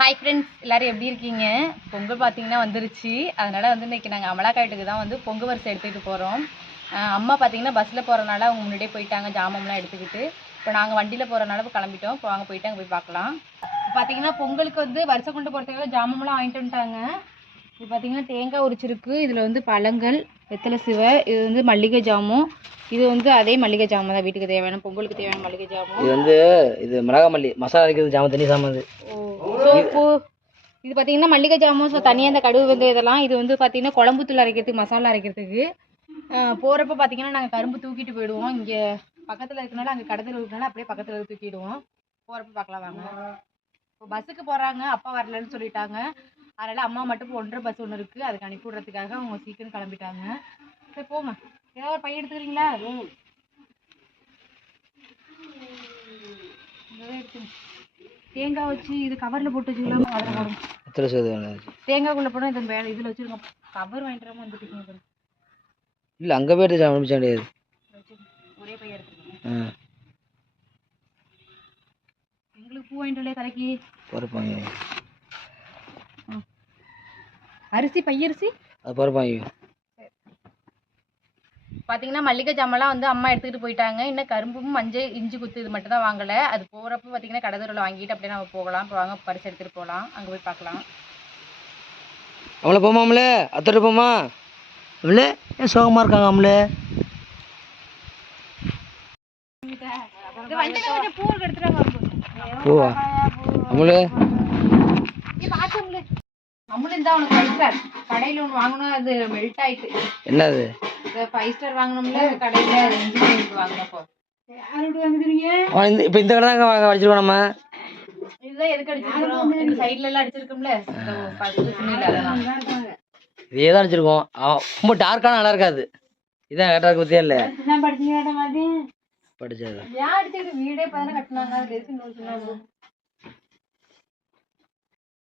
Hi friends எல்லோரும் எப்படி இருக்கீங்க? பொங்கல் பார்த்தீங்கன்னா வந்துருச்சு. அதனால் வந்து இன்றைக்கி நாங்கள் அமலாக்கா வீட்டுக்கு தான் வந்து பொங்கல் வரிசை எடுத்துக்கிட்டு போகிறோம் அம்மா பார்த்தீங்கன்னா பஸ்ஸில் போகிறனால அவங்க முன்னாடியே போயிட்டாங்க ஜாமம்லாம் எடுத்துக்கிட்டு. இப்போ நாங்கள் வண்டியில் போகிறனால இப்போ கிளம்பிட்டோம். இப்போ வாங்க போயிட்டு அங்கே போய் பார்க்கலாம் இப்போ பார்த்தீங்கன்னா பொங்கலுக்கு வந்து வரிசை கொண்டு போகிறதுக்காக ஜாமம்லாம் வாங்கிட்டு வந்துட்டாங்க. இப்போ பார்த்தீங்கன்னா தேங்காய் உரிச்சிருக்கு. இதில் வந்து பழங்கள் வெத்தலை சிவை இது வந்து மல்லிகை ஜாமும் இது வந்து அதே மல்லிகை ஜாமும் தான் வீட்டுக்கு தேவையான பொங்கலுக்கு தேவையான மல்லிகை ஜாமும் இது வந்து இது மிளகா மல்லி மசாலா அரைக்கிறது ஜாம தண்ணி சாமான் இது. சோப்பு இது பார்த்தீங்கன்னா மல்லிகை ஜாமுன் ஸோ தனியாக இந்த கடுகு வந்து இதெல்லாம் இது வந்து பார்த்தீங்கன்னா குழம்பு தூள் அரைக்கிறதுக்கு மசாலா அரைக்கிறதுக்கு. போகிறப்ப பார்த்தீங்கன்னா நாங்கள் கரும்பு தூக்கிட்டு போயிடுவோம். இங்கே பக்கத்தில் இருக்கனால அங்கே கடத்தில் இருக்கனால அப்படியே பக்கத்தில் தூக்கிடுவோம். போகிறப்ப பார்க்கலாம் வாங்க. இப்போ பஸ்ஸுக்கு போகிறாங்க அப்பா வரலன்னு சொல்லிட்டாங்க. அதனால் அம்மா மட்டும் இப்போ ஒன்றரை பஸ் ஒன்று இருக்குது அதுக்கு அனுப்பி விட்றதுக்காக அவங்க சீக்கிரம் கிளம்பிட்டாங்க. சரி போங்க. ஏதாவது ஒரு பையன் எடுத்துக்கிறீங்களா. தேங்காய் வச்சு இது கவரில் போட்டு வச்சுக்கலாமா? அதில் வேணும் தேங்காய்க்குள்ள போனால் இது மேலே இதில் வச்சுருங்க. கவர் வாங்கிட்டு வந்துட்டு இல்லை அங்கே போயிட்டு அனுப்பிச்சா கிடையாது. ஒரே பையன் எடுத்துக்கோங்க. எங்களுக்கு பூ வாங்கிட்டு தலைக்கு? பருப்பாங்க அரிசி பையரிசி? அது பருப்பாங்க பார்த்தீங்கன்னா மல்லிகை ஜாமெல்லாம் வந்து அம்மா எடுத்துக்கிட்டு போயிட்டாங்க. இன்னும் கரும்பும் மஞ்சள் இஞ்சி குத்து இது மட்டும் தான் வாங்கலை. அது போகிறப்ப பார்த்தீங்கன்னா கடைதூரில் வாங்கிட்டு அப்படியே நம்ம போகலாம். இப்போ வாங்க பரிசு எடுத்துகிட்டு போகலாம். அங்கே போய் பார்க்கலாம். அவளை போமாம்ல அத்தோட போமா? அவளே ஏன் சோகமாக இருக்காங்க கொஞ்சம் பூ எடுத்துட்டு பூவா? அவளே அமுல் தான் உனக்கு ஃபைவ் ஸ்டார் கடையில் ஒன்று வாங்கினோம் அது மெல்ட் ஆயிட்டு. என்னது? ஃபைவ் ஸ்டார் வாங்கினோம்ல கடையில் அது இன்ஜினியரிங் வாங்கினப்போ இப்போ இந்த கடை வாங்க வச்சிருக்கோம் நம்ம. இதுதான் எதுக்கு அடிச்சிருக்கோம்? சைடுல எல்லாம் அடிச்சிருக்கோம்ல. இதே தான் வச்சிருக்கோம். அவன் ரொம்ப டார்க்கான நல்லா இருக்காது. இதான் கரெக்டாக இருக்கு இல்லை? படிச்சது. வீடே கட்டினாங்க.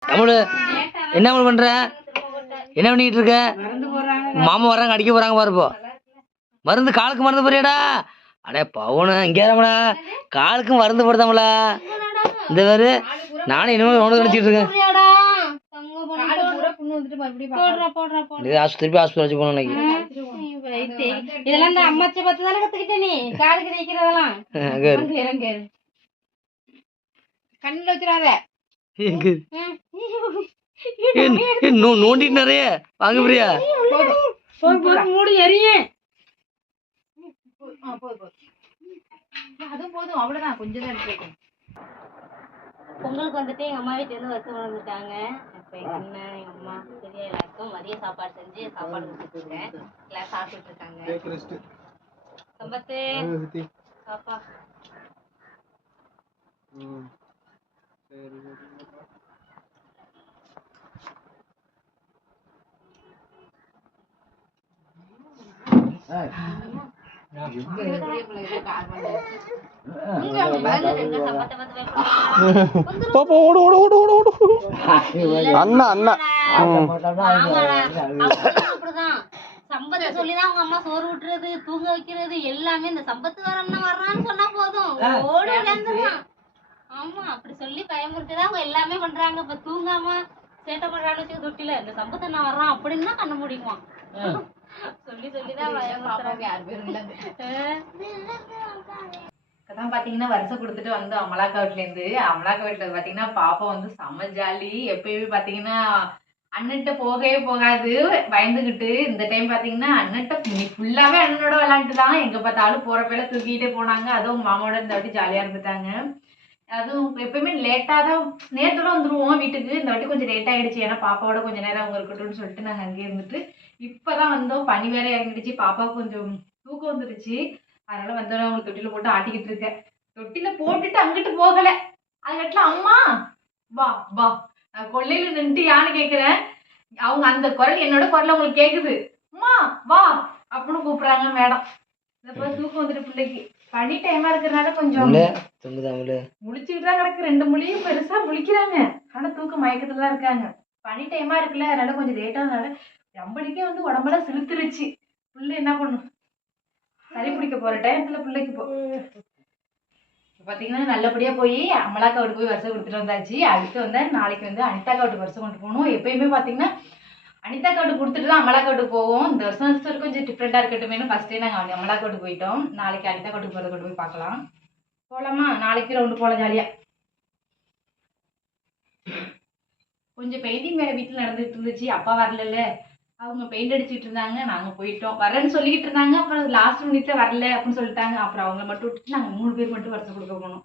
தமிழ் என்ன பண்ற? என்ன பண்ணிட்டு இருக்க மாமா வர்றாங்க அடிக்க போறாங்க பாருப்போ மருந்து காலுக்கு மருந்து போறியாடா அடே பவுனு இங்கே ஏறாமடா காலுக்கு மருந்து போடுதாமல? இந்த பேரு நானும் இன்னும் உனக்கு நினச்சிட்டு இருக்கேன். திருப்பி ஆஸ்பத்திரி போகணும் இன்னைக்கு. இதெல்லாம் இந்த அம்மாச்சை பார்த்து தானே கத்துக்கிட்ட நீ? காலுக்கு இரு. கண்ணுல வச்சிடாத எங்க இரு. ஏய், ஏய், நோ நோண்டிட்டு நிறைய வாங்க பிரியா. மூடி எரியும் அதுவும் போதும். அவ்வளவுதான். கொஞ்சம் தான் பொங்கலுக்கு வந்துட்டு எங்க அம்மா வீட்டுல இருந்து வருஷம் வந்துட்டாங்க. இப்போ எங்க அண்ணன் எங்க அம்மா பெரிய எல்லாருக்கும் மதிய சாப்பாடு செஞ்சு சாப்பாடு கொடுத்துட்டு இருக்கேன். எல்லாரும் சாப்பிட்டுட்டு இருக்காங்க. சம்பத்து. பாப்பா எங்க சம்பத்தை பார்த்து பயப்படுறீங்களா? பாப்பா ஓடு ஓடு ஓடு ஓடு ஓடு அண்ணா அண்ணா ஆமாடா. அவங்களும் அப்படிதான் சம்பத்தை சொல்லிதான் அவங்க அம்மா சோறு விட்டுறது தூங்க வைக்கிறது எல்லாமே இந்த சம்பத்து வரணும் வர்றான்னு சொன்னா போதும். ஓடி விளையாண்டுறான். ஆமா அப்படி சொல்லி பயமுறுத்தி தான் அவங்க எல்லாமே பண்றாங்க. இப்ப தூங்காம சேட்டை பண்றான்னு வச்சுக்க தொட்டில இந்த சம்பத்தை நான் வர்றான் அப்படின்னு தான் கண்ண முடியுமா சொல்லி சொல்லி தான் யார் பேரும் பாத்தீங்கன்னா வருஷம் கொடுத்துட்டு வந்து அமலாக்கா வீட்ல இருந்து. அமலாக்கா வீட்டுல பாத்தீங்கன்னா பாப்பா வந்து செம்ம ஜாலி எப்பயுமே பாத்தீங்கன்னா அண்ணன்ட்ட போகவே போகாது. பயந்துகிட்டு இந்த டைம் பாத்தீங்கன்னா அண்ணன்ட்ட நீ ஃபுல்லாவே அண்ணனோட விளையாண்டு தான் எங்க பார்த்தாலும் போறப்பெல்லாம் தூக்கிட்டே போனாங்க. அதுவும் மாமாவோட இந்த வாட்டி ஜாலியா இருந்துட்டாங்க. அதுவும் எப்பயுமே லேட்டாக தான் நேரத்தோட வந்துருவோம் வீட்டுக்கு. இந்த வாட்டி கொஞ்சம் லேட் ஆகிடுச்சு ஏன்னா பாப்பாவோட கொஞ்சம் நேரம் அவங்க இருக்கட்டும்னு சொல்லிட்டு நாங்கள் அங்கேயே இருந்துட்டு இப்போ தான் வந்தோம். பனி வேற இறங்கிடுச்சு. பாப்பா கொஞ்சம் தூக்கம் வந்துடுச்சு அதனால வந்தோடனே அவங்க தொட்டியில் போட்டு ஆட்டிக்கிட்டு இருக்கேன். தொட்டியில் போட்டுட்டு அங்கிட்டு போகலை. அதுக்கட்டில் அம்மா வா வா. நான் கொள்ளையில் நின்றுட்டு யான்னு கேட்குறேன் அவங்க அந்த குரல் என்னோட குரல் அவங்களுக்கு கேட்குது அம்மா வா அப்படின்னு கூப்பிட்றாங்க மேடம். இந்த தூக்கம் வந்துட்டு பிள்ளைக்கு. பனி டைமா இருக்கிறதுனால கொஞ்சம் அவளே தொங்குதா அவளே முழிச்சுக்கிட்டு தான் கிடக்கு. ரெண்டு மொழியும் பெருசா முழிக்கிறாங்க. ஆனா தூக்க மயக்கத்துல தான் இருக்காங்க. பனி டைமா இருக்குல்ல அதனால கொஞ்சம் லேட்டானதுனால நம்மளுக்கே வந்து உடம்பெல்லாம் சிலுத்துருச்சு. புள்ள என்ன பண்ணும்? சளி பிடிக்க போற டயத்துல பிள்ளைக்கு போ பார்த்தீங்கன்னா நல்லபடியாக போய் அமலாக்கா வீட்டுக்கு போய் வருஷம் கொடுத்துட்டு வந்தாச்சு. அடுத்து வந்து நாளைக்கு வந்து அனிதாக்கா வீட்டுக்கு வருஷம் கொண்டு போகணும். எப்பயுமே பார்த்தீங்கன்னா அனிதா கோட்டு கொடுத்துட்டு தான் அமலாக்கோட்டு போவோம். இந்த வருஷம் வருஷம் கொஞ்சம் டிஃப்ரெண்ட்டாக இருக்கட்டுமேனு ஃபஸ்ட்டே நாங்கள் அமலாக்கா கோட்டு போயிட்டோம். நாளைக்கு அனிதா கோட்டுக்கு போகிறத கொண்டு போய் பார்க்கலாம். போகலாமா நாளைக்கு ரவுண்டு போகலாம் ஜாலியாக கொஞ்சம் பெயிண்டிங் வேலை வீட்டில் நடந்துட்டு இருந்துச்சு. அப்பா வரல அவங்க பெயிண்ட் அடிச்சுட்டு இருந்தாங்க. நாங்கள் போயிட்டோம். வரேன்னு சொல்லிக்கிட்டு இருந்தாங்க. அப்புறம் லாஸ்ட் மினிட்ல வரல அப்படின்னு சொல்லிட்டாங்க. அப்புறம் அவங்கள மட்டும் விட்டுட்டு நாங்கள் மூணு பேர் மட்டும் வருஷம் கொடுக்க போனோம்.